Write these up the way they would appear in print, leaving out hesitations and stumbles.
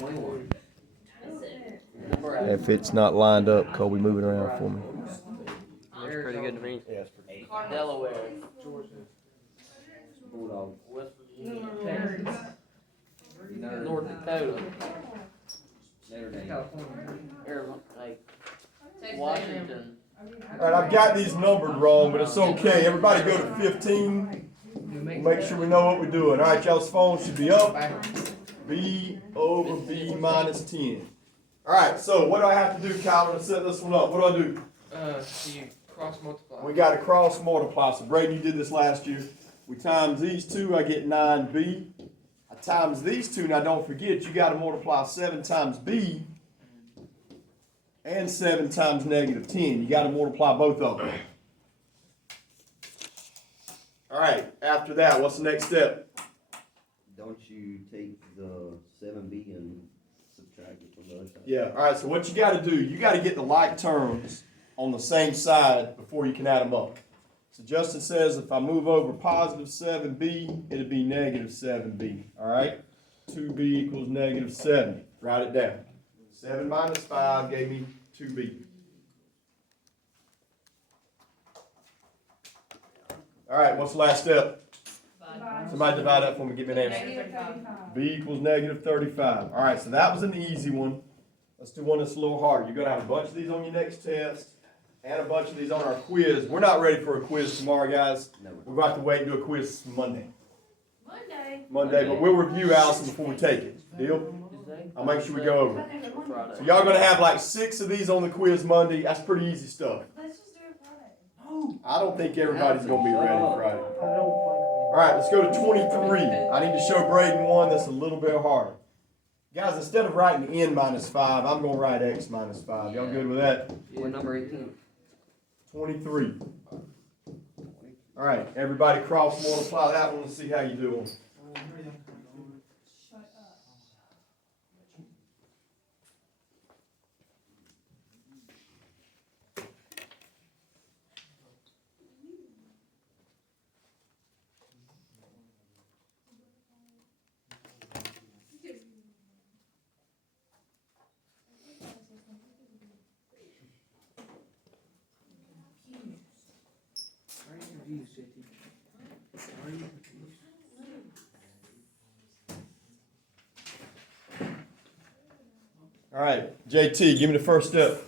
21. If it's not lined up, Colby, move it around for me. Looks pretty good to me. Yeah, it's pretty good. Delaware, Georgia. Bulldog. West Virginia, North Dakota, Notre Dame. Arizona, like Washington. All right, I've got these numbered wrong, but it's okay. Everybody go to 15. We'll make sure we know what we're doing. All right, y'all's phone should be up. B over B minus 10. All right, so what do I have to do, Calvin, to set this one up? What do I do? So you cross multiply. We got to cross multiply. So, Braden, you did this last year. We times these two, I get 9B. I times these two. Now, don't forget, you got to multiply 7 times B and 7 times negative 10. You got to multiply both of them. All right, after that, what's the next step? Don't you take the 7B and subtract it from the other side? Yeah, all right, so what you got to do, you got to get the like terms on the same side before you can add them up. So Justin says if I move over positive 7B, it'll be negative 7B, all right? 2B equals negative 70. Write it down. 7 minus 5 gave me 2B. All right, what's the last step? Somebody divide that for me, give me an answer. B equals negative 35. All right, so that was an easy one. Let's do one that's a little harder. You're going to have a bunch of these on your next test and a bunch of these on our quiz. We're not ready for a quiz tomorrow, guys. No. We're going to have to wait and do a quiz Monday. Monday, but we'll review Allison before we take it. Deal? I'll make sure we go over it. So y'all going to have like 6 of these on the quiz Monday. That's pretty easy stuff. Let's just do it Friday. I don't think everybody's going to be ready Friday. All right, let's go to 23. I need to show Braden one that's a little bit harder. Guys, instead of writing n minus 5, I'm going to write x minus 5. Y'all good with that? What number 18? 23. All right, everybody cross multiply that one and see how you do. Shut up. Are you confused, JT? Are you confused? All right, JT, give me the first step.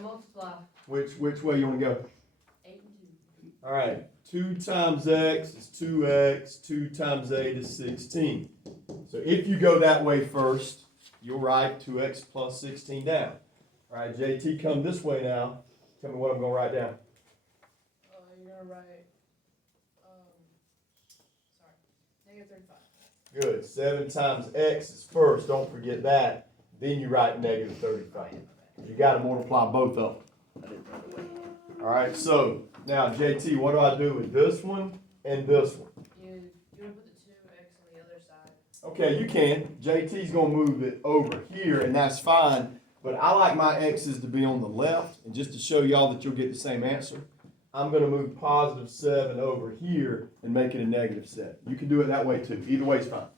Multiply. Which way you want to go? 8 and 2. All right, 2 times x is 2x, 2 times 8 is 16. So if you go that way first, you'll write 2x plus 16 down. All right, JT, come this way now. Tell me what I'm going to write down. You're gonna write, negative 35. Good. 7 times x is first. Don't forget that. Then you write negative 35. You got to multiply both of them. All right, so now, JT, what do I do with this one and this one? You wanna put the 2x on the other side. Okay, you can. JT's going to move it over here, and that's fine. But I like my x's to be on the left. And just to show y'all that you'll get the same answer, I'm going to move positive 7 over here and make it a negative 7. You can do it that way too. Either way is fine.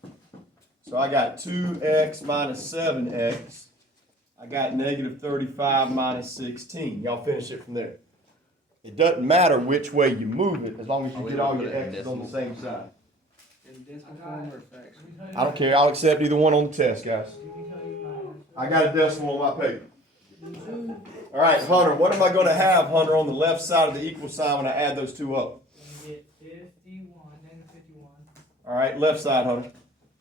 So I got 2x minus 7x. I got negative 35 minus 16. Y'all finish it from there. It doesn't matter which way you move it as long as you get all your x's on the same side. In decimal form or fraction? I don't care. I'll accept either one on the test, guys. I got a decimal on my paper. All right, Hunter, what am I going to have, Hunter, on the left side of the equal sign when I add those two up? You get 51, negative 51. All right, left side, Hunter.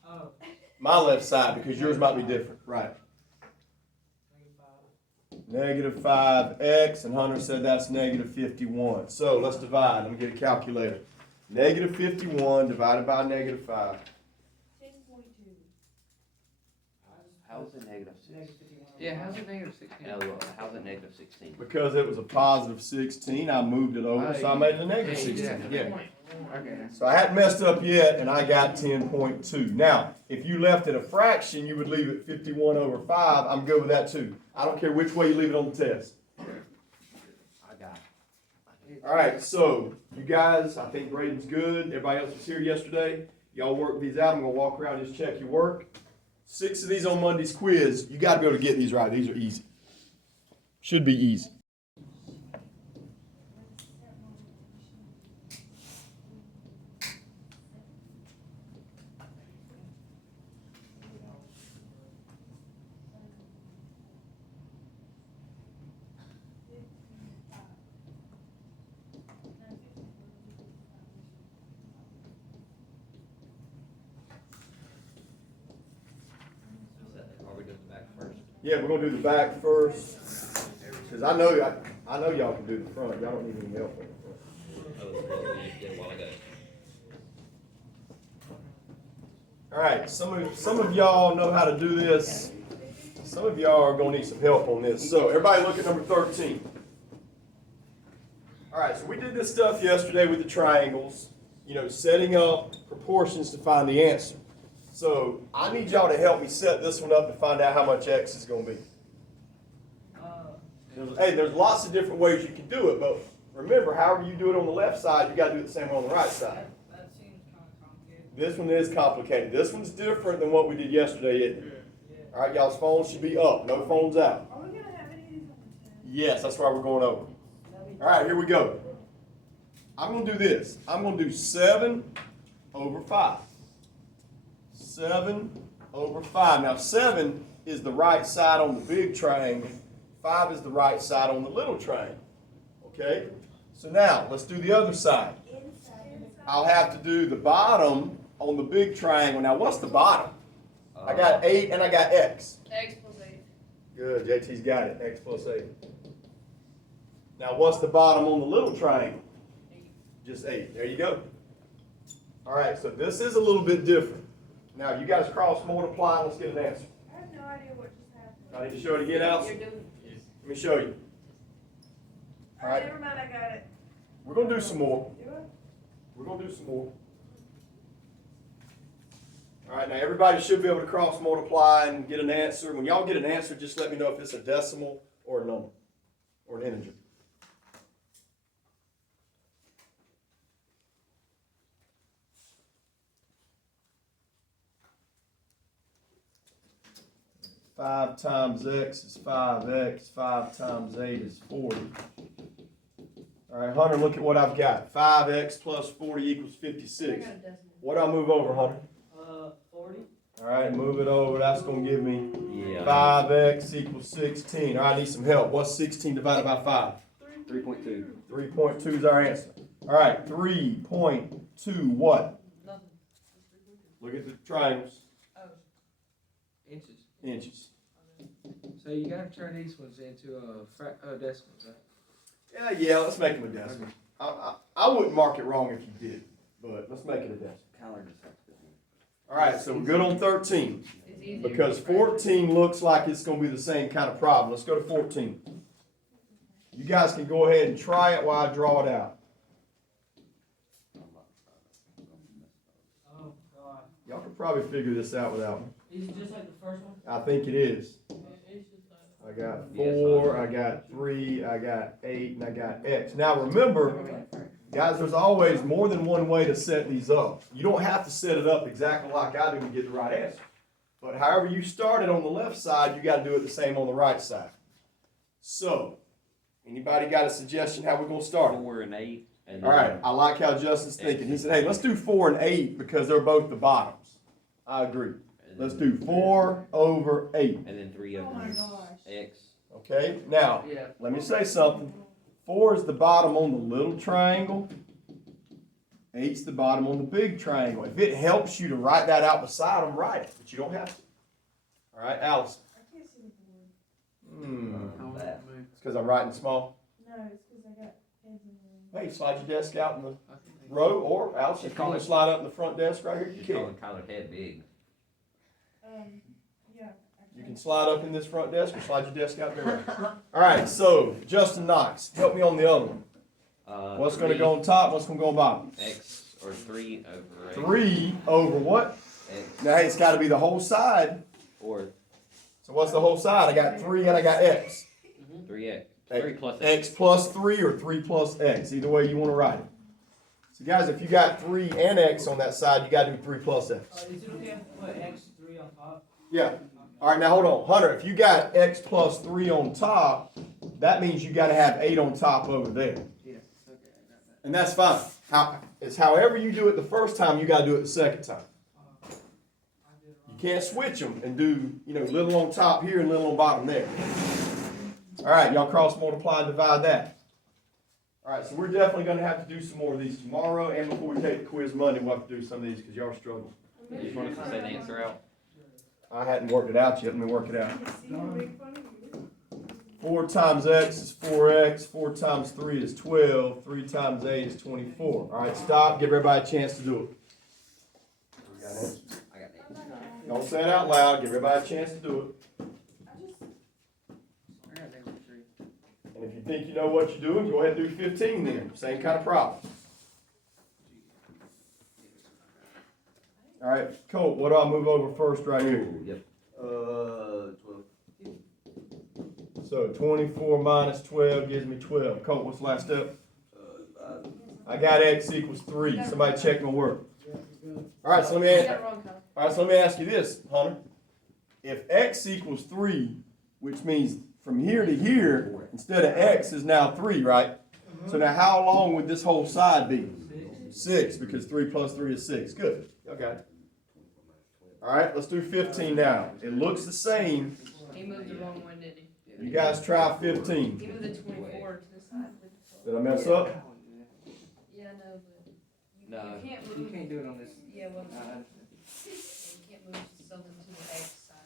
Oh, My left side, because yours might be different. Right. negative 5. Negative 5x, and Hunter said that's negative 51. So let's divide. Let me get a calculator. Negative 51 divided by negative 5. 10.2. How is it negative 6? Negative 51. Yeah, how's it negative 16? How's it negative 16? Because it was a positive 16, I moved it over, so I made it a negative Yeah, 16. yeah. Yeah. Okay. So I hadn't messed up yet, and I got 10.2. Now, if you left it a fraction, you would leave it 51 over 5. I'm good with that too. I don't care which way you leave it on the test. I got it. All right, so you guys, I think Braden's good. Everybody else was here yesterday. Y'all work these out. I'm going to walk around and just check your work. 6 of these on Monday's quiz. You got to be able to get these right. These are easy. Should be easy. Are we doing the back first? Yeah, we're gonna do the back first. Cause I know y'all can do the front. Y'all don't need any help on the front. All right, some of y'all know how to do this. Some of y'all are gonna need some help on this. So everybody look at number 13. All right, so we did this stuff yesterday with the triangles, you know, setting up proportions to find the answer. So I need y'all to help me set this one up and find out how much x is gonna be. Hey, there's lots of different ways you can do it, but remember, however you do it on the left side, you gotta do it the same way on the right side. That seems kind of complicated. This one is complicated. This one's different than what we did yesterday, isn't it? Yeah. All right, y'all's phones should be up. No phones out. Are we gonna have any of these on the 10? Yes, that's why we're going over. All right, here we go. I'm going to do this. I'm going to do 7 over 5. 7 over 5. Now, 7 is the right side on the big triangle. 5 is the right side on the little triangle. Okay? So now, let's do the other side. I'll have to do the bottom on the big triangle. Now, what's the bottom? I got 8 and I got x. X plus 8. Good, JT's got it. X plus 8. Now, what's the bottom on the little triangle? Just 8. There you go. All right, so this is a little bit different. Now, you guys cross multiply and let's get an answer. I have no idea what just happened. I need to show it again, Alice. Let me show you. All right. Never mind, I got it. We're going to do some more. Do it? We're going to do some more. All right, now everybody should be able to cross multiply and get an answer. When y'all get an answer, just let me know if it's a decimal or a number or an integer. Five times x is 5x. 5 times 8 is 40. All right, Hunter, look at what I've got. 5x plus 40 equals 56. I got a decimal. What do I move over, Hunter? 40. All right, move it over. That's going to give me 5x equals 16. All right, I need some help. What's 16 divided by 5? 3.2. 3.2 is our answer. All right, 3.2 what? Nothing. Look at the triangles. Inches. Inches. So you gotta turn these ones into decimals, right? Yeah, let's make them a decimal. I wouldn't mark it wrong if you did, but let's make it a decimal. Kyler just has to. All right, so we're good on 13. It's easier. Because 14 looks like it's going to be the same kind of problem. Let's go to 14. You guys can go ahead and try it while I draw it out. Oh, God. Y'all can probably figure this out without me. Is it just like the first one? I think it is. It's just like. I got 4, I got 3, I got 8, and I got x. Now remember, guys, there's always more than one way to set these up. You don't have to set it up exactly like I do to get the right answer. But however you started on the left side, you got to do it the same on the right side. So, anybody got a suggestion how we're going to start it? 4 and 8. And All right, I like how Justin's thinking. He said, hey, let's do 4 and 8 because they're both the bottoms. I agree. Let's do 4 over 8. And then 3 Oh over my gosh. x. Okay, now, Yeah. let me say something. 4 is the bottom on the little triangle. 8's the bottom on the big triangle. If it helps you to write that out beside them, write it, but you don't have to. All right, Allison. I can't see the board. It's because I'm writing small. No, it's because I got heads in the room. Hey, slide your desk out in the row, or Allison, if you want to slide up in the front desk right here, you You're can. calling Kyler's head big. Yeah. You can slide up in this front desk or slide your desk out there. All right, so Justin Knox, help me on the other one. What's going to go on top? What's going to go on bottom? X or 3 over 8. 3 over what? X Now, hey, it's got to be the whole side. or So what's the whole side? I got 3 and I got x. 3x. X. 3 plus X plus 3 or 3 plus x. Either way you want to write it. So guys, if you got 3 and x on that side, you got to do 3 plus x. Is it okay if I put X 3 on top? Yeah. All right, now hold on. Hunter, if you got x plus 3 on top, that means you gotta have 8 on top over there. Yeah, okay, I got that. And that's fine. It's however you do it the first time, you gotta do it the second time. You can't switch them and do, little on top here and little on bottom there. All right, y'all cross multiply and divide that. All right, so we're definitely gonna have to do some more of these tomorrow, and before we take the quiz Monday, we'll have to do some of these because y'all are struggling. You just want us to say the answer out? I hadn't worked it out yet. Let me work it out. See, we'll make fun of you. 4 times x is 4x, 4 times 3 is 12, 3 times 8 is 24. All right, stop, give everybody a chance to do it. I got it. Don't say it out loud, give everybody a chance to do it. I got negative 3. And if you think you know what you're doing, go ahead and do 15 then. Same kind of problem. All right, Colt, what do I move over first right here? Yep. 12. So 24 minus 12 gives me 12. Colt, what's the last step? I got x equals 3. Somebody check my work. All right, so let me ask you this, Hunter. If x equals 3, which means from here to here, instead of x is now 3, right? So now how long would this whole side be? 6, because 3 plus 3 is 6. Good. Okay. All right, let's do 15 now. It looks the same. He moved the wrong one, didn't he? You guys try 15. He moved the 24 to the side. Did I mess up? Yeah, I know, but No. you can't You move, can't do it on this. yeah, well, I understand. you can't move something to the X side.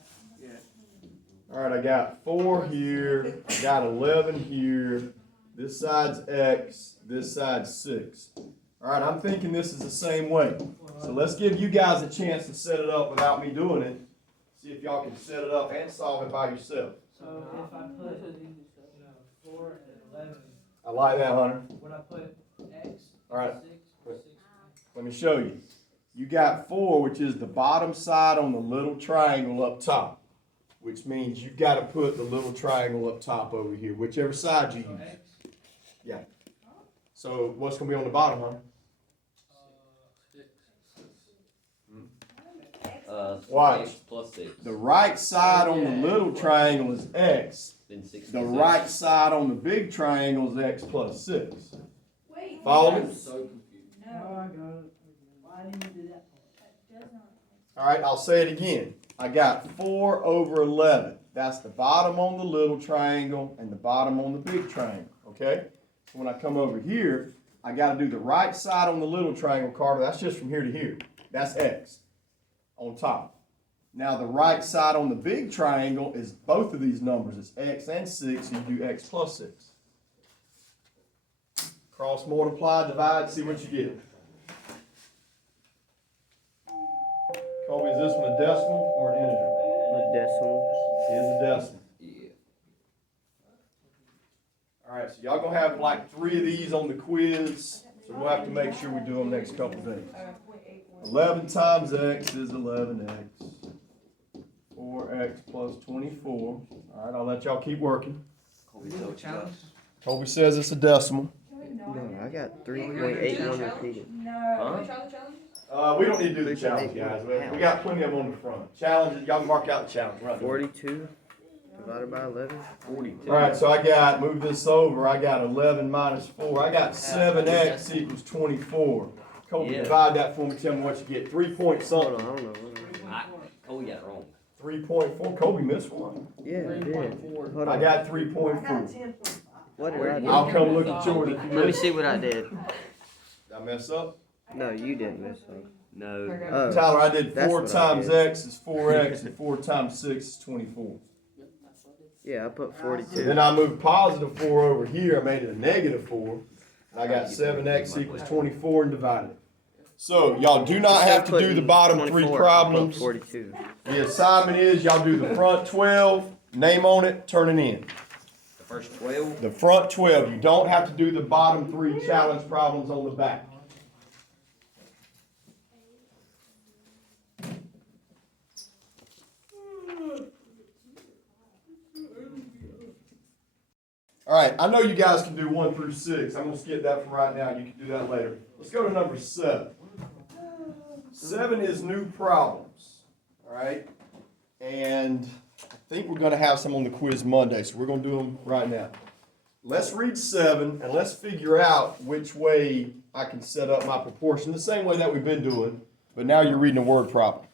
Yeah. All right, I got 4 here. I got 11 here. This side's x. This side's 6. All right, I'm thinking this is the same way. So let's give you guys a chance to set it up without me doing it. See if y'all can set it up and solve it by yourself. So if I put, 4 and 11, I like that, Hunter. would I put X? All right. 6 or 6? Let me show you. You got 4, which is the bottom side on the little triangle up top, which means you got to put the little triangle up top over here, whichever side you use. X? Yeah. So what's going to be on the bottom, Hunter? 6. Watch. X plus 6. The right side on the little triangle is x. Then 6 The plus right side on the big triangle is x plus 6. Wait. Follow me? So confused. No, I got it. Why didn't you do that? that does not. All right, I'll say it again. I got 4 over 11. That's the bottom on the little triangle and the bottom on the big triangle, okay? So when I come over here, I got to do the right side on the little triangle, Carter. That's just from here to here. That's x on top. Now the right side on the big triangle is both of these numbers. It's x and 6, so you do x plus 6. Cross multiply, divide, see what you get. Colby, is this one a decimal or an integer? Decimal. It is a decimal. Yeah. All right, so y'all gonna have like 3 of these on the quiz, so we'll have to make sure we do them next couple days. 11 times x is 11x. 4x plus 24. All right, I'll let y'all keep working. Colby, tell what you got. Challenge? Colby says it's a decimal. No, I got 3.81 repeated. No. Huh? Can we try the challenge? We don't need to do the challenge, guys. We got plenty of them on the front. Challenges, y'all can mark out the challenge. Right. 42 divided by 11. 42. All right, so I got, move this over, I got 11 minus 4. I got 7x equals 24. Colby, Yeah. divide that for me, tell me what you get. 3 point Hold something. on, I don't know. Colby got it wrong. 3.4. Colby missed one. Yeah, I did. 3.4. Hold I on. got I got 3.4. 10.5. What did I do? I'll come look at yours if you Let me miss. see what I did. Did I mess up? No, you didn't miss one. No. Oh, Tyler, I did That's 4 what I times did. x is 4x, and 4 times 6 is 24. yeah, I put And 42. then I moved positive 4 over here, I made it a negative 4. And I got 7x equals 24 and divided it. So, y'all do not have to do the bottom 3 24, I put problems. 42. The assignment is y'all do the front 12, name on it, turn it in. The first 12. The front 12. You don't have to do the bottom 3 challenge problems on the back. All right, I know you guys can do 1 through 6. I'm gonna skip that for right now. You can do that later. Let's go to number 7. 7 is new problems. All right. And I think we're gonna have some on the quiz Monday, so we're gonna do them right now. Let's read 7 and let's figure out which way I can set up my proportion, the same way that we've been doing, but now you're reading the word problem.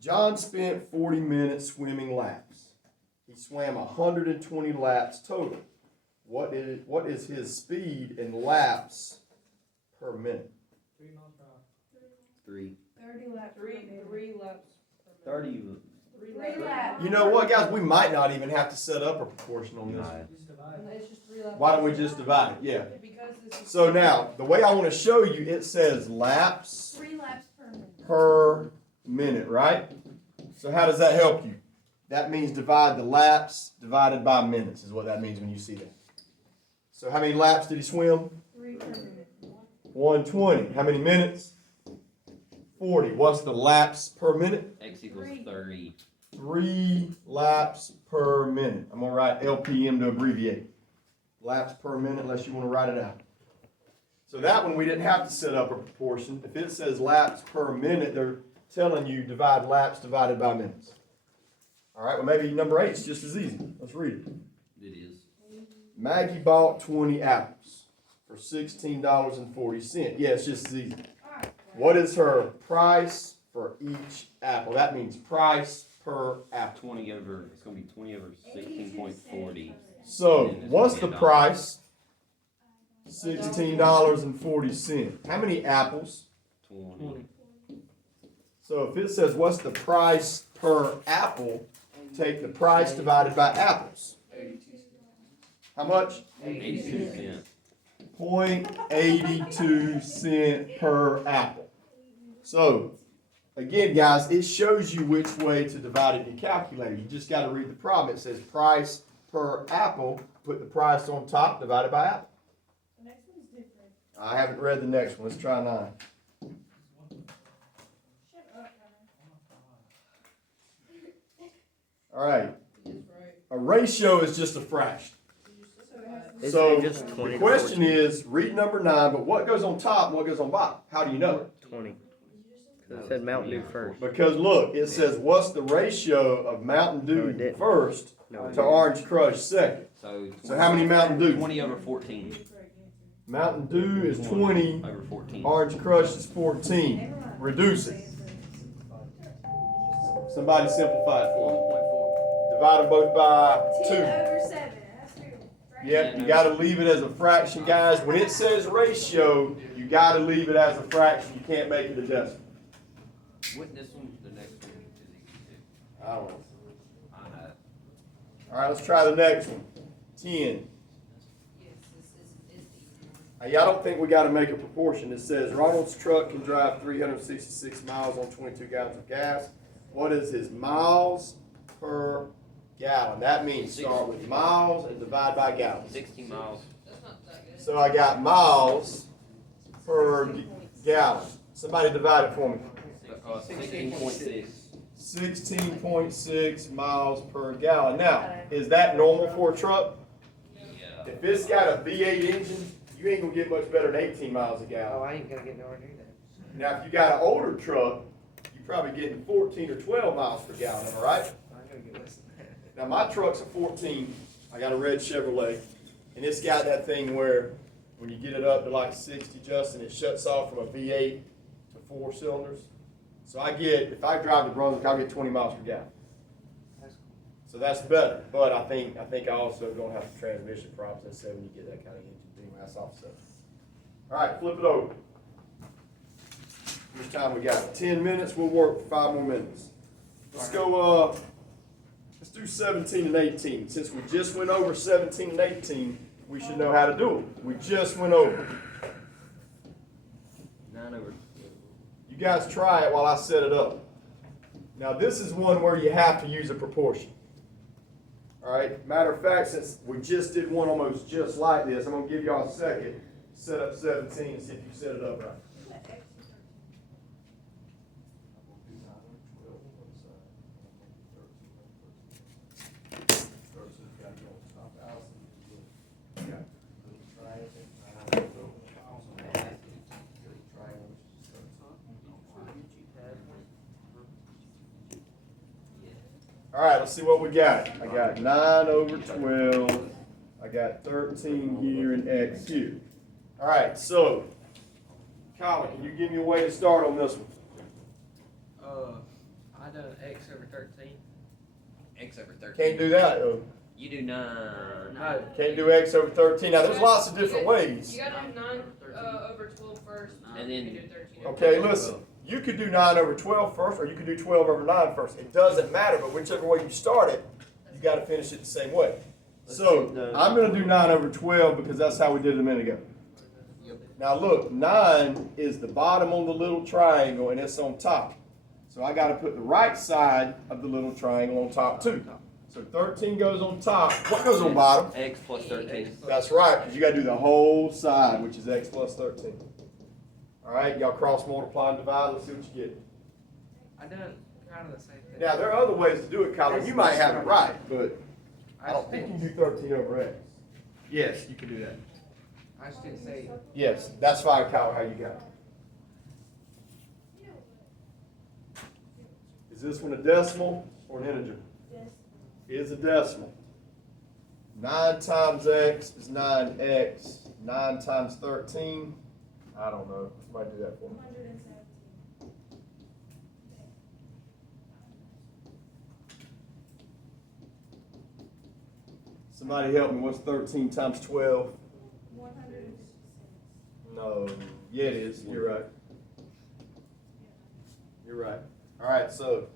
John spent 40 minutes swimming laps. He swam 120 laps total. What is his speed in laps per minute? 3 miles per hour. 3. 30 laps. Three laps. 30. Three laps. You know what, guys? We might not even have to set up a proportion on this. Nah. Just divide. It's just 3 laps. Why don't we just divide it? Yeah. Because this is. So now, the way I want to show you, it says laps 3 laps per minute. per minute, right? So how does that help you? That means divide the laps divided by minutes is what that means when you see that. So how many laps did he swim? 3 per minute. 120. How many minutes? 40. What's the laps per minute? X equals 3. 30. 3 laps per minute. I'm going to write LPM to abbreviate. Laps per minute unless you want to write it out. So that one we didn't have to set up a proportion. If it says laps per minute, they're telling you divide laps divided by minutes. All right, well maybe number 8 is just as easy. Let's read it. It is. Maggie bought 20 apples for $16.40. Yeah, it's just as easy. Alright. What is her price for each apple? That means price per apple. 20 over, it's going to be 20 over 16.40. So, what's the price? $16.40. How many apples? 20. So if it says what's the price per apple, take the price divided by apples. How much? 82 cents. 0.82 cent per apple. So, again, guys, it shows you which way to divide it in your calculator. You just got to read the problem. It says price per apple, put the price on top, divided by apple. The next one's different. I haven't read the next one. Let's try 9. Shut up, Connor. All right. It is right. A ratio is just a fraction. So it has to Isn't So it just 20 the to question 14? is, read number 9, but what goes on top and what goes on bottom? How do you know? 20. 'Cause it said Mountain Dew first. Because look, it says what's the ratio of Mountain No, it Dew didn't. first No, it to didn't. Orange Crush second. So how many Mountain Dew? 20 over 14. Mountain Dew is 20, Over 14. Orange Crush is 14. Never mind. Reduce it. Somebody simplify it for 1.4. me. Divide them both by 10 2. over 7. That's true. Right? Yep, you gotta leave it as a fraction, guys. When it says ratio, you gotta leave it as a fraction. You can't make it a decimal. What this one, the next one is equal I don't know. to? I know. All right, let's try the next one. 10. Yes, it's the easy one. Now, y'all don't think we gotta make a proportion. It says Ronald's truck can drive 366 miles on 22 gallons of gas. What is his miles per gallon? That means start with miles and divide by gallons. 60 miles. That's not that good. So I got miles per gallon. Somebody divide it for me. 16.6. 16.6 miles per gallon. Now, is that normal for a truck? Yeah. If it's got a V8 engine, you ain't gonna get much better than 18 miles a gallon. Oh, I ain't gonna get nowhere near that. Now, if you got an older truck, you're probably getting 14 or 12 miles per gallon, am I right? I'm gonna get less than that. Now, my truck's a 14. I got a red Chevrolet, and it's got that thing where when you get it up to like 60, Justin, it shuts off from a V8 to 4 cylinders. So if I drive to Brunswick, I'll get 20 miles per gallon. That's So that's better, but I think I also don't have the transmission problems that say when you get that kind of engine. Anyway, that's offset. All right, flip it over. This time we got 10 minutes. We'll work for 5 more minutes. Let's go. Let's do 17 and 18. Since we just went over 17 and 18, we should know how to do it. We just went over. 9 over. You guys try it while I set it up. Now this is one where you have to use a proportion. All right. Matter of fact, since we just did one almost just like this, I'm gonna give y'all a second to set up 17 and see if you set it up right. All right, let's see what we got. I got 9 over 12. I got 13 here and X here. All right, so, Colin, can you give me a way to start on this one? I done X over 13. X over 13. Can't do that, though. You do 9. No. Can't do X over 13. Now, there's lots of different ways. You gotta do 9 over 12 first, And then- you can do 13 over Okay, 12. listen. You could do 9 over 12 first, or you could do 12 over 9 first. It doesn't matter, but whichever way you start it, you got to finish it the same way. So, I'm going to do 9 over 12 because that's how we did it a minute ago. Now look, 9 is the bottom on the little triangle and it's on top. So I got to put the right side of the little triangle on top too. So 13 goes on top. What goes on bottom? X plus 13. That's right, because you got to do the whole side, which is X plus 13. All right, y'all cross multiply and divide. Let's see what you get. I done kind of the same thing. Now there are other ways to do it, Colin. You might have it right, but I don't think you can do 13 over X. Yes, you can do that. I just didn't say. Yes, that's fine, Kyle, how you got it. Is this one a decimal or an integer? It is a decimal. 9 times X is 9X. 9 times 13, I don't know. Somebody do that for me. 117. Somebody help me, what's 13 times 12? 156. No, yeah it is, you're right. You're right. All right, so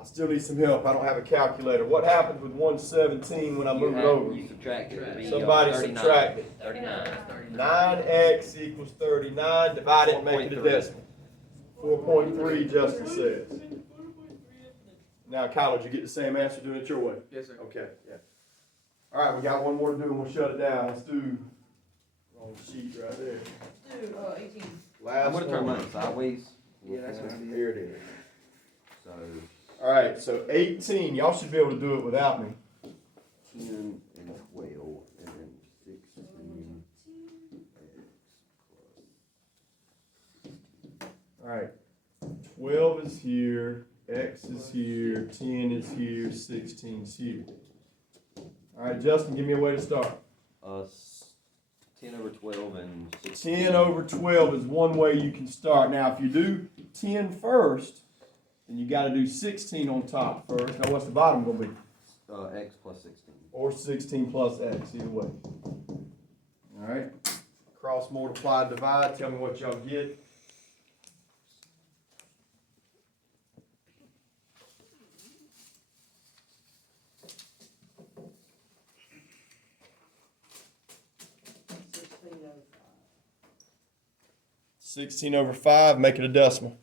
I still need some help. I don't have a calculator. What happens with 117 when I move it over? You subtract it. It'd be, Somebody 39. subtract it. 39. 9X equals 39, divide it and make it a 4.3. decimal. 4.3, Justin says. Now, Kyle, did you get the same answer doing it your way? Yes, sir. Okay, yeah. All right, we got one more to do and we'll shut it down. Let's do, wrong sheet right there. Do, 18. I'm Last gonna turn one. mine sideways. Yeah, that's what it is. Here it is. So, All right, so 18, y'all should be able to do it without me. 10 and 12, and then 16. All right, 12 is here, X is here, 10 is here, 16 is here. All right, Justin, give me a way to start. 10 over 12 and 16. 10 over 12 is one way you can start. Now, if you do 10 first, then you got to do 16 on top first. Now, what's the bottom going to be? X plus 16. Or 16 plus X, either way. All right, cross multiply, divide. Tell me what y'all get. $16.05. 16 over 5, make it a decimal.